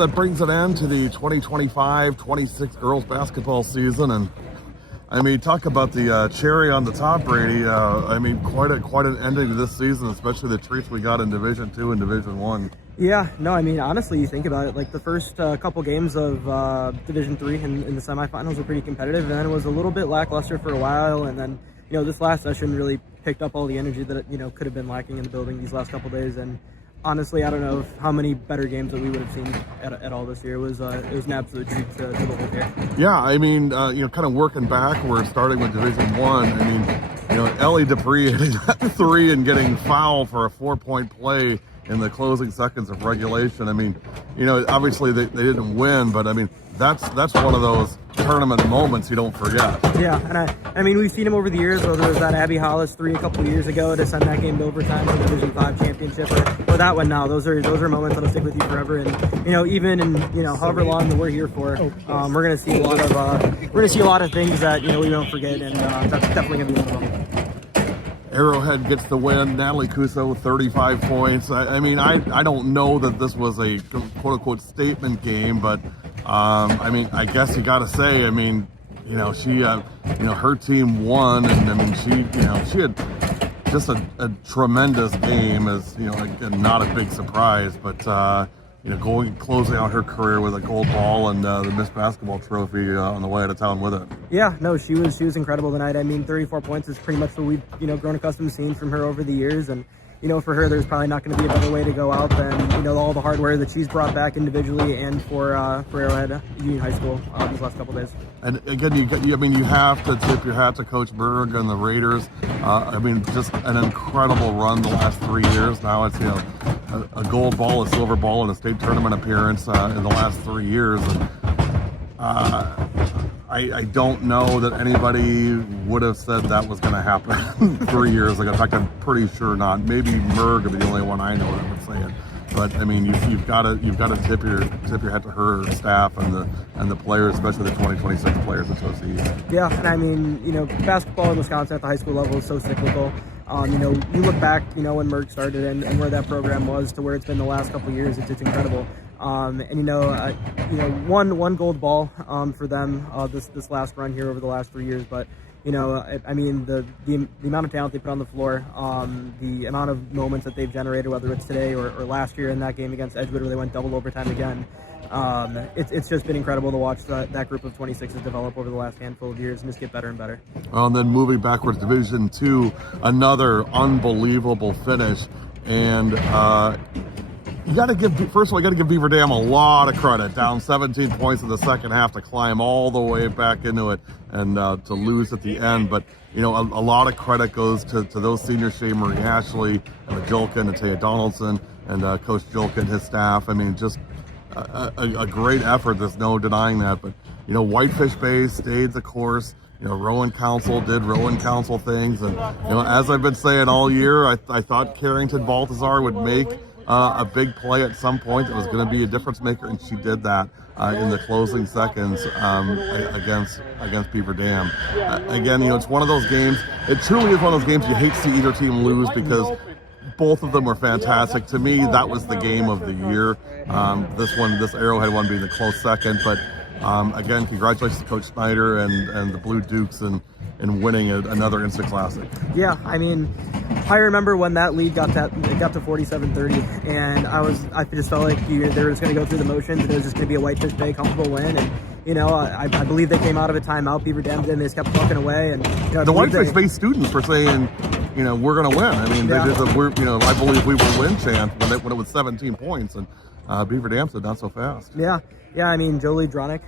that brings an end to the 2025-26 girls basketball season, and I mean, talk about the cherry on the top, Brady. I mean, quite an ending to this season, especially the treats we got in Division II and Division I. Yeah, no, I mean, honestly, you think about it, like the first couple games of Division III in the semifinals were pretty competitive, and then it was a little bit lackluster for a while, and then, this last session really picked up all the energy that, could have been lacking in the building these last couple days, and honestly, I don't know how many better games that we would have seen at all this year. It was an absolute treat to the whole year. Yeah, I mean, kind of working backwards, starting with Division I. I mean, Ellie Dupree hitting that three and getting fouled for a 4-point play in the closing seconds of regulation. I mean, obviously they didn't win, but I mean, that's one of those tournament moments you don't forget. Yeah, and I mean, we've seen him over the years, whether it was that Abby Hollis three a couple years ago to send that game to overtime for the Division V championship, or that one now. Those are moments that'll stick with you forever. And even in however long that we're here for, we're gonna see a lot of things that we don't forget, and that's definitely gonna be one of them. Arrowhead gets the win. Natalie Cuso, 35 points. I mean, I don't know that this was a quote-unquote statement game, but I mean, I guess you got to say, I mean, she, her team won, and I mean, she had just a tremendous game, as again, not a big surprise, but closing out her career with a gold ball and the Miss Basketball trophy on the way out of town with it. Yeah, no, she was incredible tonight. I mean, 34 points is pretty much what we've grown accustomed to seeing from her over the years, and for her, there's probably not going to be a better way to go out than all the hardware that she's brought back individually and for Arrowhead Union High School these last couple days. And again, you have to tip your hat to Coach Berg and the Raiders. I mean, just an incredible run the last 3 years. Now it's a gold ball, a silver ball, and a state tournament appearance in the last 3 years. And I don't know that anybody would have said that was going to happen 3 years ago. In fact, I'm pretty sure not. Maybe Merg would be the only one I know that would say it. But I mean, you've got to tip your hat to her staff and the players, especially the 2026 players at OCE. Yeah, and I mean, basketball in Wisconsin at the high school level is so cyclical. You look back, when Merg started and where that program was to where it's been the last couple of years. It's incredible. One gold ball for them this last run here over the last 3 years, but I mean the amount of talent they put on the floor, the amount of moments that they've generated, whether it's today or last year in that game against Edgewood where they went double overtime again. It's just been incredible to watch that group of 26s develop over the last handful of years and just get better and better. And then moving backwards, Division II, another unbelievable finish, and you got to give Beaver Dam a lot of credit. Down 17 points in the second half to climb all the way back into it and to lose at the end. But a lot of credit goes to those seniors, Shea Marie Ashley, and Jolkin and Taya Donaldson, and Coach Jolkin, his staff. I mean, just a great effort. There's no denying that. But Whitefish Bay stayed the course. Rowan Council did Rowan Council things, and as I've been saying all year, I thought Carrington Baltazar would make a big play at some point that was going to be a difference maker, and she did that in the closing seconds against Beaver Dam. Again, it's one of those games. It truly is one of those games you hate to see either team lose because both of them were fantastic. To me, that was the game of the year. This Arrowhead one being the close second, but again, congratulations to Coach Snyder and the Blue Dukes and winning another Instant Classic. Yeah, I mean, I remember when that lead got to 47-30, and I just felt like they were just going to go through the motions, and it was just going to be a Whitefish Bay comfortable win. And I believe they came out of a timeout. Beaver Dam did, and they just kept plucking away. And the Whitefish Bay students were saying, we're going to win. I mean, they did I believe we will win chant when it was 17 points, and Beaver Dam said not so fast. Yeah, I mean, Jolie Dronick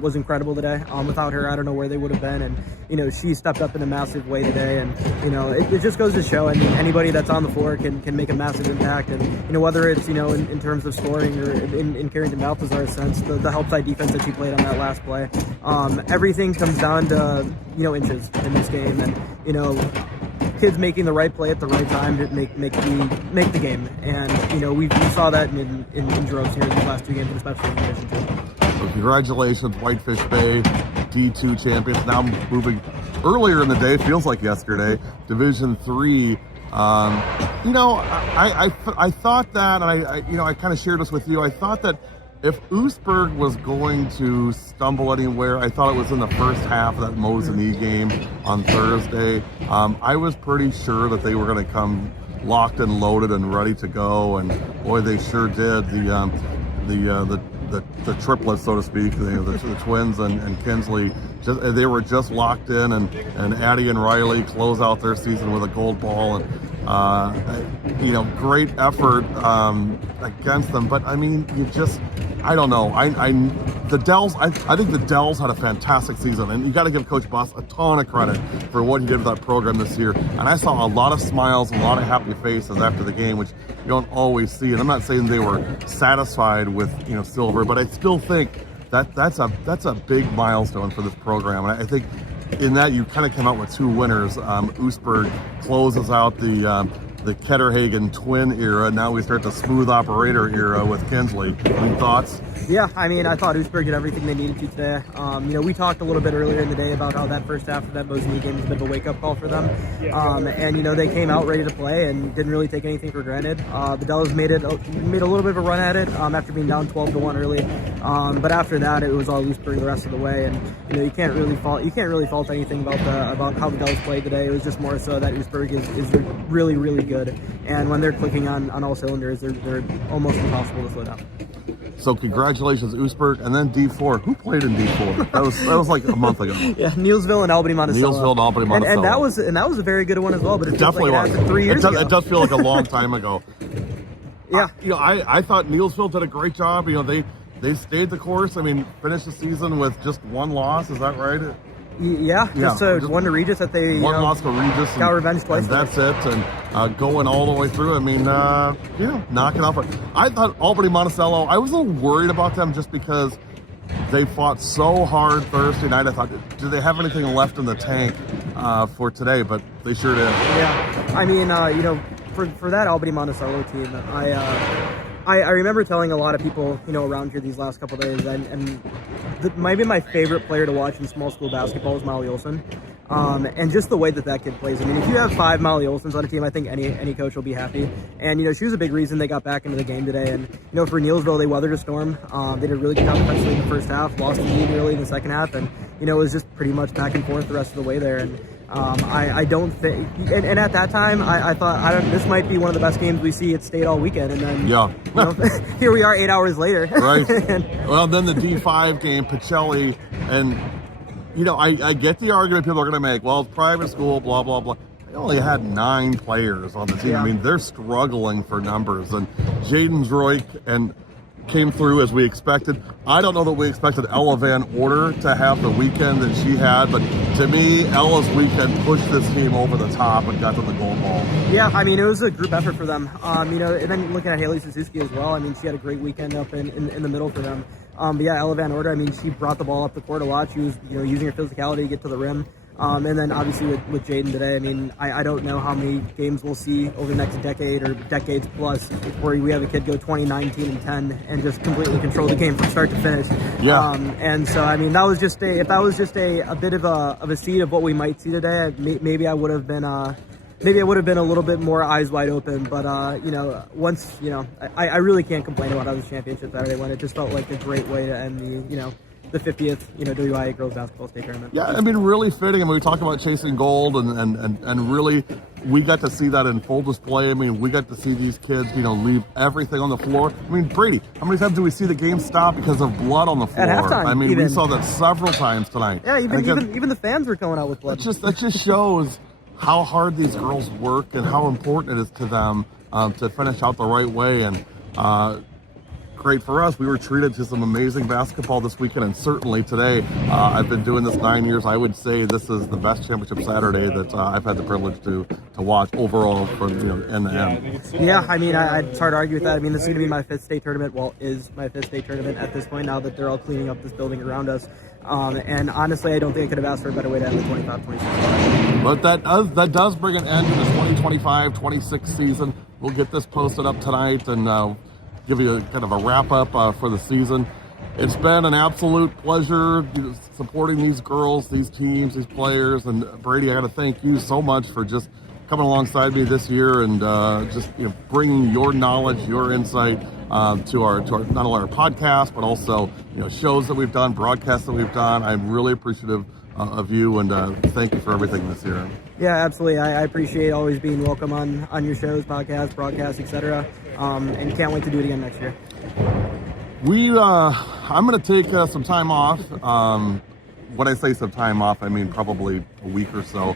was incredible today. Without her, I don't know where they would have been. And, she stepped up in a massive way today. And, it just goes to show, I mean, anybody that's on the floor can make a massive impact. And, whether it's, in terms of scoring or in Carrington Balthazar's sense, the help side defense that she played on that last play, everything comes down to, inches in this game. And, kids making the right play at the right time to make the game, and we saw that in droves here in the last two games, and especially in Division II. So congratulations, Whitefish Bay, D2 champions. Now moving earlier in the day, feels like yesterday, Division III. I thought that, and I kind of shared this with you. I thought that if Oostburg was going to stumble anywhere, I thought it was in the first half of that Mosinee game on Thursday. I was pretty sure that they were going to come locked and loaded and ready to go, and boy, they sure did. The triplets, so to speak, the twins and Kinsley, they were just locked in, and Addie and Riley close out their season with a gold ball, and great effort against them. But I mean, I don't know. The Dells, I think the Dells had a fantastic season, and you got to give Coach Boss a ton of credit for what he did with that program this year. And I saw a lot of smiles, a lot of happy faces after the game, which you don't always see. And I'm not saying they were satisfied with silver, but I still think that's a big milestone for this program. And I think in that you kind of came out with two winners. Oostburg closes out the Ketterhagen twin era. Now we start the smooth operator era with Kinsley. Any thoughts? Yeah, I mean, I thought Oostburg did everything they needed to today. We talked a little bit earlier in the day about how that first half of that Mosinee game was a bit of a wake-up call for them. They came out ready to play and didn't really take anything for granted. The Dells made a little bit of a run at it after being down 12-1 early. But after that, it was all Oostburg the rest of the way. And you can't really fault anything about how the Dells played today. It was just more so that Oostburg is really, really good. And when they're clicking on all cylinders, they're almost impossible to slow down. So congratulations, Oostburg, and then D4. Who played in D4? That was like a month ago. Yeah, Neilsville and Albany Monticello. Neilsville and Albany Monticello. And that was a very good one as well. But it definitely was like 3 years ago. It does feel like a long time ago. Yeah. I thought Neilsville did a great job. They stayed the course. I mean, finished the season with just one loss. Is that right? Yeah, just one to Regis that they one loss to Regis. Got revenge twice. And that's it. And going all the way through. I mean, knocking off. I thought Albany Monticello, I was a little worried about them just because they fought so hard Thursday night. I thought, do they have anything left in the tank for today? But they sure did. Yeah, I mean, for that Albany Monticello team, I remember telling a lot of people, around here these last couple of days, and maybe my favorite player to watch in small school basketball is Molly Olson. And just the way that kid plays. I mean, if you have 5 Molly Olsons on a team, I think any coach will be happy. And, she was a big reason they got back into the game today. And, for Neilsville, they weathered a storm. They did a really good job defensively in the first half, lost the lead early in the second half. And, it was just pretty much back and forth the rest of the way there. And I don't think, and at that time, I thought, this might be one of the best games we see at State all weekend. And then, here we are 8 hours later. Right. Well, then the D5 game, Pacelli, and, I get the argument people are going to make. Well, it's private school, blah, blah, blah. They only had 9 players on the team. Yeah. I mean, they're struggling for numbers. And Jaden Droik came through as we expected. I don't know that we expected Ella Van Order to have the weekend that she had, but to me, Ella's weekend pushed this team over the top and got to the gold ball. Yeah, I mean, it was a group effort for them. And then looking at Haley Suzuki as well, I mean, she had a great weekend up in the middle for them. But yeah, Ella Van Order, I mean, she brought the ball up the court a lot. She was, using her physicality to get to the rim. And then obviously with Jaden today, I mean, I don't know how many games we'll see over the next decade or decades plus where we have a kid go 20, 19, and 10 and just completely control the game from start to finish. Yeah. And so, I mean, if that was just a bit of a seed of what we might see today, maybe I would have been a little bit more eyes wide open. But, once, I really can't complain about how this championship Saturday went. It just felt like a great way to end the 50th, WIA girls basketball state tournament. Yeah, I mean, really fitting. I mean, we talked about chasing gold, and really, we got to see that in full display. I mean, we got to see these kids, leave everything on the floor. I mean, Brady, how many times do we see the game stop because of blood on the floor? At halftime, I mean, we saw that several times tonight. Yeah, even the fans were coming out with blood. That just shows how hard these girls work and how important it is to them to finish out the right way. And great for us. We were treated to some amazing basketball this weekend, and certainly today. I've been doing this 9 years. I would say this is the best championship Saturday that I've had the privilege to watch overall from end to end. Yeah, I mean, it's hard to argue with that. I mean, this is going to be my 5th state tournament. Well, is my 5th state tournament at this point now that they're all cleaning up this building around us. And honestly, I don't think I could have asked for a better way to end the 25-26. But that does bring an end to the 2025-26 season. We'll get this posted up tonight and give you a kind of a wrap-up for the season. It's been an absolute pleasure supporting these girls, these teams, these players. And Brady, I got to thank you so much for just coming alongside me this year and just bringing your knowledge, your insight to our not only our podcast, but also shows that we've done, broadcasts that we've done. I'm really appreciative of you, and thank you for everything this year. Yeah, absolutely. I appreciate always being welcome on your shows, podcasts, broadcasts, etc. And can't wait to do it again next year. I'm going to take some time off. When I say some time off, I mean probably a week or so.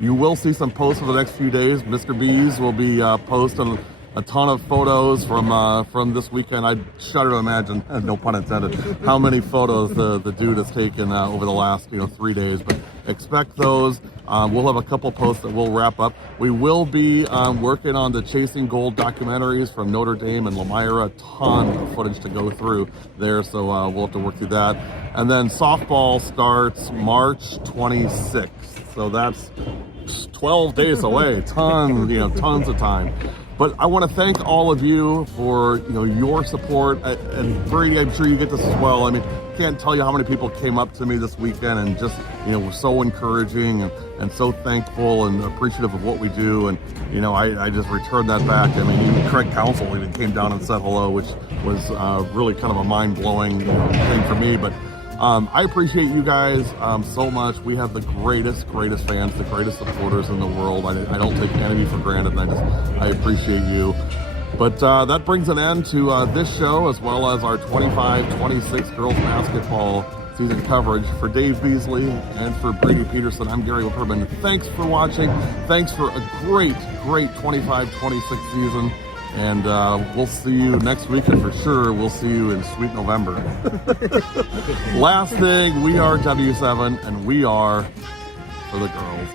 You will see some posts over the next few days. Mr. B's will be posting a ton of photos from this weekend. I shudder to imagine, no pun intended, how many photos the dude has taken over the last 3 days. But expect those. We'll have a couple posts that we'll wrap up. We will be working on the Chasing Gold documentaries from Notre Dame and Lamira. A ton of footage to go through there, so we'll have to work through that. And then softball starts March 26th, so that's 12 days away. Tons of time. But I want to thank all of you for your support, and Brady, I'm sure you get this as well. I mean, can't tell you how many people came up to me this weekend and just were so encouraging and so thankful and appreciative of what we do, and I just returned that back. I mean, even Craig Counsell even came down and said hello, which was really kind of a mind-blowing thing for me. But I appreciate you guys so much. We have the greatest fans, the greatest supporters in the world. I don't take any of you for granted, and I appreciate you. But that brings an end to this show, as well as our 25-26 girls basketball season coverage. For Dave Beasley and for Brady Peterson, I'm Gary Whipperman. Thanks for watching. Thanks for a great 25-26 season. And we'll see you next week, and for sure we'll see you in sweet November. Last thing, we are W7, and we are for the girls.